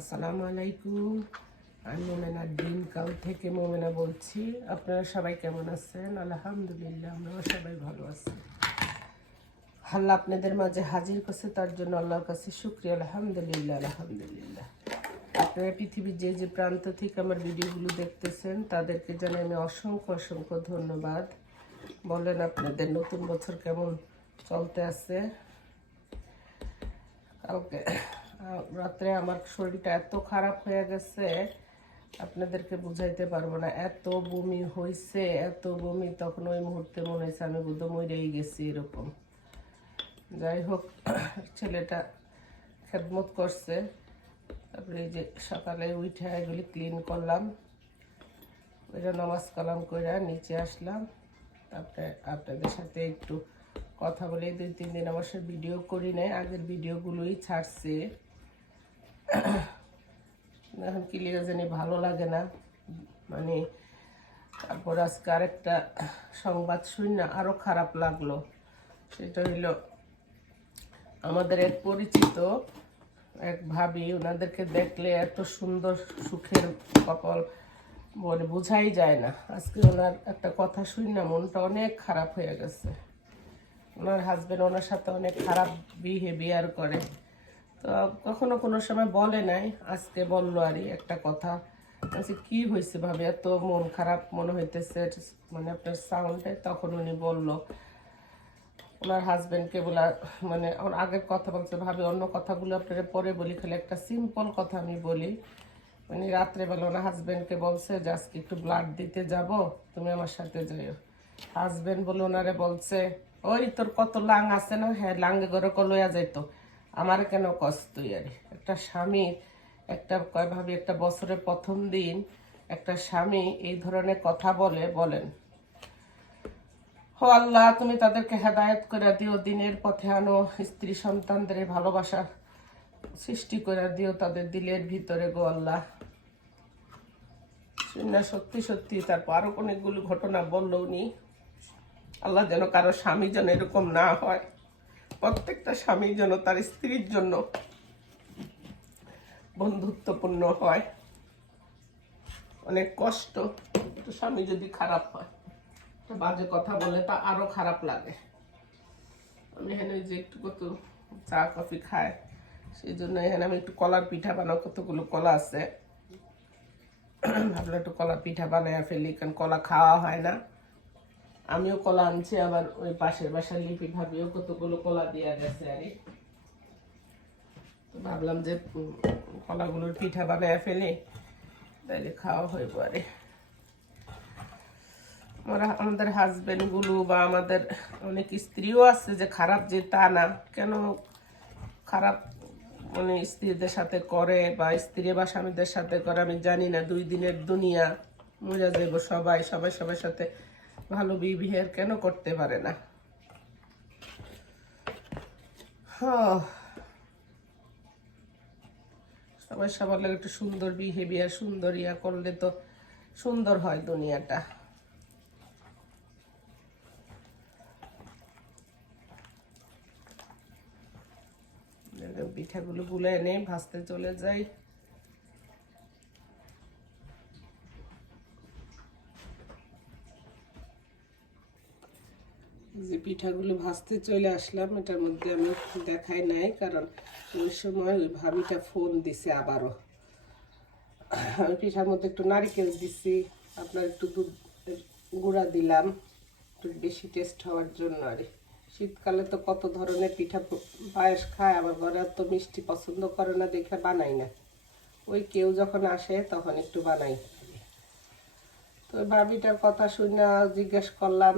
আসসালামু আলাইকুম। আমি মোমেনা ডিম কাউ থেকে মোমেনা বলছি। আপনারা সবাই কেমন আছেন? আলহামদুলিল্লাহ আমরাও সবাই ভালো আছি। আল্লাহ আপনাদের মাঝে হাজির করছে তার জন্য আল্লাহর কাছে শুক্রিয়া। আলহামদুলিল্লাহ আলহামদুলিল্লাহ। আপনারা পৃথিবীর যে যে প্রান্ত থেকে আমার ভিডিওগুলো দেখতেছেন তাদেরকে জানাই আমি অসংখ্য অসংখ্য ধন্যবাদ। বলেন আপনাদের নতুন বছর কেমন চলতে আছে? আহ, রাত্রে আমার শরীরটা এত খারাপ হয়ে গেছে, আপনাদেরকে বুঝাইতে পারব না। এত বমি হয়েছে এত বমি, তখন ওই মুহূর্তে মনে হয়েছে আমি বুধ মরেই গেছি এরকম। যাই হোক, ছেলেটা খেদমত করছে। তারপরে যে সকালে উঠে এগুলি ক্লিন করলাম। ওইটা নামাজ কালাম করে নিচে আসলাম। তারপরে আপনাদের সাথে একটু কথা বলে। দুই, তিন দিন সাথে ভিডিও করি নাই, আগের ভিডিওগুলোই ছাড়ছে। এখন কি লিখে জানি, ভালো লাগে না। মানে তারপর আজকে আরেকটা সংবাদ শুন না আরও খারাপ লাগল। সেটা হইল, আমাদের এক পরিচিত এক ভাবি, ওনাদেরকে দেখলে এত সুন্দর সুখের কপাল বলে বোঝাই যায় না। আজকে ওনার একটা কথা শুনি না মনটা অনেক খারাপ হয়ে গেছে। ওনার হাজবেন্ড ওনার সাথে অনেক খারাপ বিহেভিয়ার করে। তো কখনো কোনো সময় বলে নাই, আজকে বলল আরই একটা কথা। বলছি কি হয়েছে ভাবে? এত মন খারাপ মনে হইতেছে মানে আপনার সাউন্ডে তখন উনি বলল, ওনার হাজবেন্ডকে বলা মানে ওর আগের কথা বলছে ভাবে, অন্য কথাগুলো আপনারা পরে বলি, খালি একটা সিম্পল কথা আমি বলি। মানে রাত্রেবেলা ওনার হাজবেন্ডকে বলছে যে, আজকে একটু ব্লাড দিতে যাব, তুমি আমার সাথে যাইও। হাজবেন্ড বলে ওনারে বলছে, ওই তোর কত লাং আছে না? হ্যাঁ লাঙ্গে করে কলইয়া যাইতো। আমার কেন কষ্ট আর একটা স্বামী, একটা ভাবি, একটা বছরের প্রথম দিন একটা স্বামী এই ধরনের কথা বলে, বলেন, ও আল্লাহ, তুমি তাদেরকে হেদায়ত করে দিও, দিনের পথে আনো, স্ত্রী সন্তানদের ভালোবাসা সৃষ্টি করে দিও তাদের দিলের ভিতরে গো আল্লাহ। শুনে সত্যি সত্যি তারপর আরও অনেকগুলো ঘটনা বলল উনি। আল্লাহ যেন কারও স্বামী যেন এরকম না হয়। প্রত্যেকটা স্বামী যেন তার স্ত্রীর জন্য বন্ধুত্বপূর্ণ হয়। অনেক কষ্ট। স্বামী যদি খারাপ হয় তো বাজে কথা বলে তা আরও খারাপ লাগে। আমি এখানে যে একটু কত চা, কফি খায় সেই জন্য এখানে আমি একটু কলার পিঠা বানাও, কতগুলো কলা আছে। ভাবলাম একটু কলার পিঠা বানায় ফেলি, কারণ কলা খাওয়া হয় না। আমিও কলা আনছি, আবার ওই পাশের বাসার লিপি ভাবিও কতগুলো কলা দেওয়া গেছে আর। ভাবলাম যে কলাগুলোর পিঠা বানায় ফেলে, তাইলে খাওয়া হইব আরে। আমরা আমাদের হাজবেন্ডগুলো বা আমাদের অনেক স্ত্রীও আছে যে খারাপ যে তা না, কেন খারাপ মানে স্ত্রীদের সাথে করে বা স্ত্রী বা স্বামীদের সাথে করে আমি জানি না, দুই দিনের দুনিয়া, মজা দেব সবাই সবাই সবার সাথে ভালো বিহেভিয়ার কেন করতে পারে না। সবাই সবার লাগে একটু সুন্দর বিহেভিয়ার সুন্দর ইয়া করলে তো সুন্দর হয় দুনিয়াটা। পিঠাগুলো গুলে এনে ভাজতে চলে যাই। যে পিঠাগুলো ভাজতে চলে আসলাম, এটার মধ্যে আমি দেখাই নাই, কারণ ওই সময় ওই ভাবিটা ফোন দিছে আবারও। আমি পিঠার মধ্যে একটু নারিকেল দিছি, আপনার একটু দুধ গুঁড়া দিলাম, একটু বেশি টেস্ট হওয়ার জন্য আর শীতকালে তো কত ধরনের পিঠা পায়েস খায়, আবার ঘরে এত মিষ্টি পছন্দ করে না, দেখে বানাই না। ওই কেউ যখন আসে, তখন একটু বানাই। তো ভাবিটার কথা শুনে জিজ্ঞেস করলাম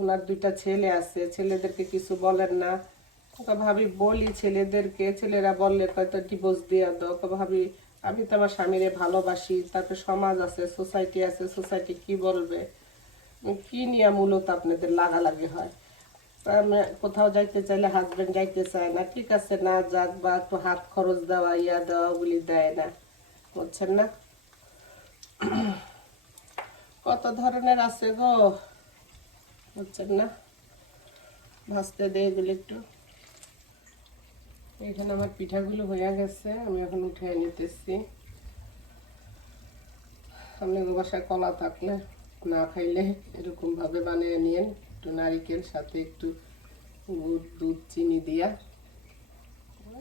ওনার দুইটা ছেলে আছে, ছেলেদেরকে কিছু বলেন না। ভাবি বলি ছেলেদেরকে, ছেলেরা বললে হয়তো ডিভোর্স দিয়ে দাও। ভাবি, আমি তো আমার স্বামীরে ভালোবাসি, তারপরে সমাজ আছে সোসাইটি আছে সোসাইটি কি বলবে? কি নিয়ে মূলত আপনাদের লাগালাগি হয়? কোথাও যাইতে চাইলে হাজবেন্ড যাইতে চায় না, ঠিক আছে, না যাক, বা একটু হাত খরচ দেওয়া ইয়া দেওয়া ওগুলি দেয় না। বুঝছেন না? কত ধরনের আছে গো? বুঝছেন না? ভাজতে দে এগুলি একটু। এখানে আমার পিঠাগুলো হয়ে গেছে, আমি এখন উঠে নিতেছি। আপনার বাসায় কলা থাকলে না খাইলে এরকম ভাবে বানিয়ে নিয়েন, একটু নারিকেল সাথে একটু গুড়, দুধ, চিনি দিয়া।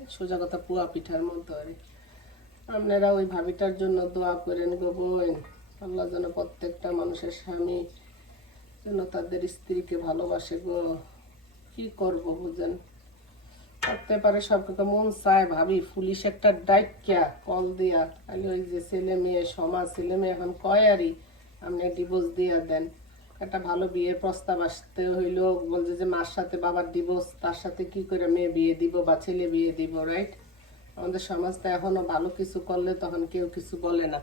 সোজা কথা, পুয়া পিঠার মতো আর। আপনারা ওই ভাবিটার জন্য দোয়া করেন গো বোন। আল্লাহ যেন প্রত্যেকটা মানুষের স্বামী যেন তাদের স্ত্রীকে ভালোবাসে গো। কি করব বুঝেন? করতে পারে সব কথা মন চায় ভাবি, পুলিশ একটা ডাইকা কল দিয়া, খালি ওই যে ছেলে মেয়ে, সমাজ ছেলে মেয়ে এখন কয় আপনি ডিভোর্স দিয়া দেন। একটা ভালো বিয়ের প্রস্তাব আসতে হইল, বলছে যে মার সাথে বাবার ডিভোর্স তার সাথে কি করে মেয়ে বিয়ে দিব বা ছেলে বিয়ে দিব রাইট আমাদের সমাজটা এখনও ভালো কিছু করলে তখন কেউ কিছু বলে না।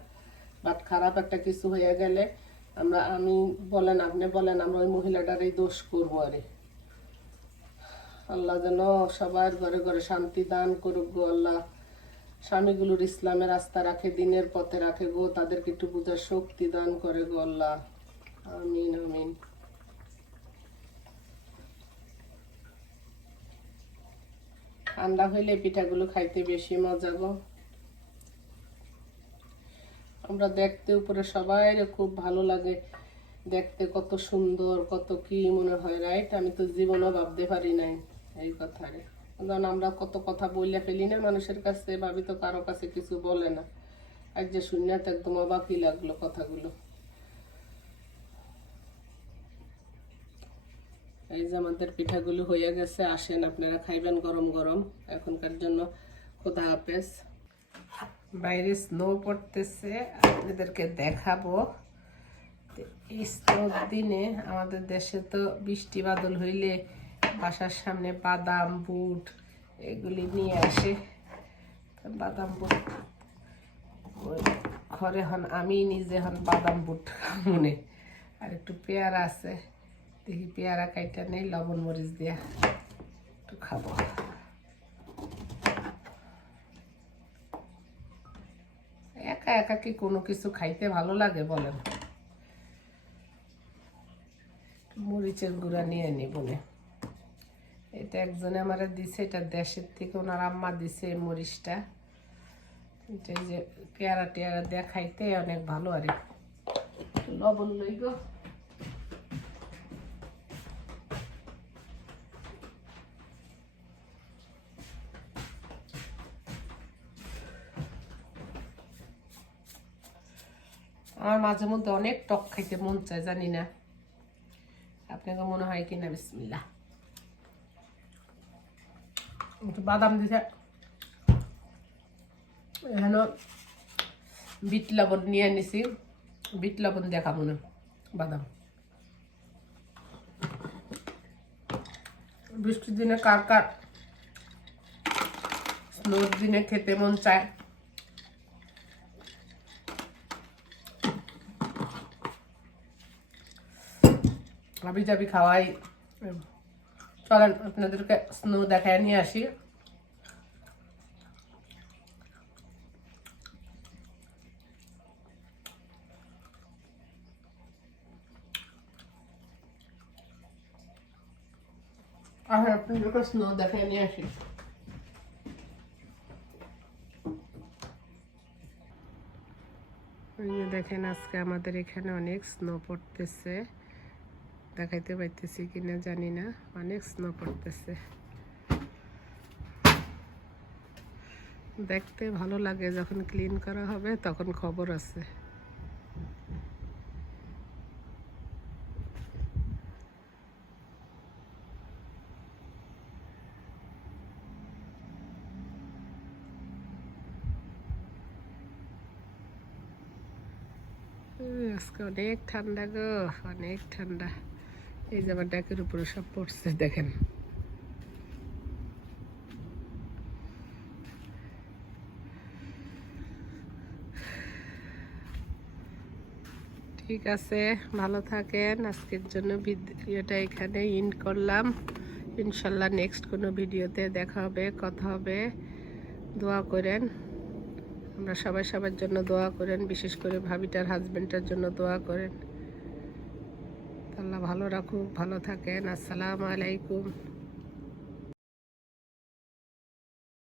বাট খারাপ একটা কিছু হয়ে গেলে আমরা, আমি বলেন, আপনি বলেন, আমরা ওই মহিলাটারই দোষ করব আরে। আল্লাহ যেন সবার ঘরে ঘরে শান্তি দান করুক গো আল্লাহ। স্বামীগুলোর ইসলামের রাস্তা রাখে, দিনের পথে রাখে গো, তাদেরকে একটু বুঝার শক্তি দান করে গো আল্লাহ। আমিন আমিন। ঠান্ডা হইলে পিঠাগুলো খাইতে বেশি মজা গো। আমরা দেখতে উপরে সবাই খুব ভালো লাগে। দেখতে কত সুন্দর, কত কি মনে হয় রাইট আমি তো জীবনও ভাবতে পারি নাই এই কথারে। কারণ আমরা কত কথা বললে ফেলি না মানুষের কাছে, ভাবি তো কারও কাছে কিছু বলে না। আর যে শুনে তো একদম অবাকই লাগল কথাগুলো। এই যে আমাদের পিঠাগুলো হয়ে গেছে, আসেন আপনারা খাইবেন গরম গরম। এখনকার জন্য খোদা হাফেজ। বাইরে স্নো পড়তেছে, আপনাদেরকে দেখাবো। এই স্নোর দিনে আমাদের দেশে তো বৃষ্টি বাদল হইলে বাসার সামনে বাদাম, বুট এগুলি নিয়ে আসে। বাদাম বুট ঘরে হন, আমি নিজে হন বাদাম বুট মনে। আর একটু পেয়ারা আছে, দেখি পেয়ারা কাইটা নেই, লবণ মরিচ দিয়া একটু খাব। একা একা কি কোনো কিছু খাইতে ভালো লাগে বলেন। মরিচের গুঁড়া নিয়ে নি বলে। এটা একজনে আমার দিছে, এটা দেশের থেকে ওনার আম্মা দিছে এই মরিচটা। এটা যে পেয়ারা টেয়ারা দেখাইতে খাইতে অনেক ভালো আর। লবণ লই আমার মাঝে মধ্যে অনেক টক খাইতে মন চায়, জানি না। আপনাকে মনে হয় কিনা বিসমিল্লা একটু বাদাম দিছে। এখানে বিট লবণ নিয়ে নিছি। বিট লবণ দেখা মনে বাদাম। বৃষ্টির দিনে কার কার স্নোর দিনে খেতে মন চায়? হাবি জাবি খাওয়াই। চলেন, আপনাদেরকে স্নো দেখায় নিয়ে আসি। আর আপনাদেরকে স্নো দেখায় নিয়ে আসি। দেখেন, আজকে আমাদের এখানে অনেক স্নো পড়তেছে। দেখাইতে পাইতেছি কিনা জানি না। অনেক স্নো পড়তেছে। দেখতে ভালো লাগে, যখন ক্লিন করা হবে তখন খবর আছে। অনেক ঠান্ডা গো, অনেক ঠান্ডা। এই যে আমার ডাকের উপরে সব পড়ছে, দেখেন। ঠিক আছে, ভালো থাকেন। আজকের জন্য ভিডিওটা এখানে ইন্ড করলাম। ইনশাল্লাহ নেক্সট কোনো ভিডিওতে দেখা হবে, কথা হবে। দোয়া করেন। আমরা সবাই সবার জন্য দোয়া করেন, বিশেষ করে ভাবিটার হাজবেন্ডের জন্য দোয়া করেন। আল্লাহ ভালো রাখুক ভালো থাকেন। আসসালামু আলাইকুম।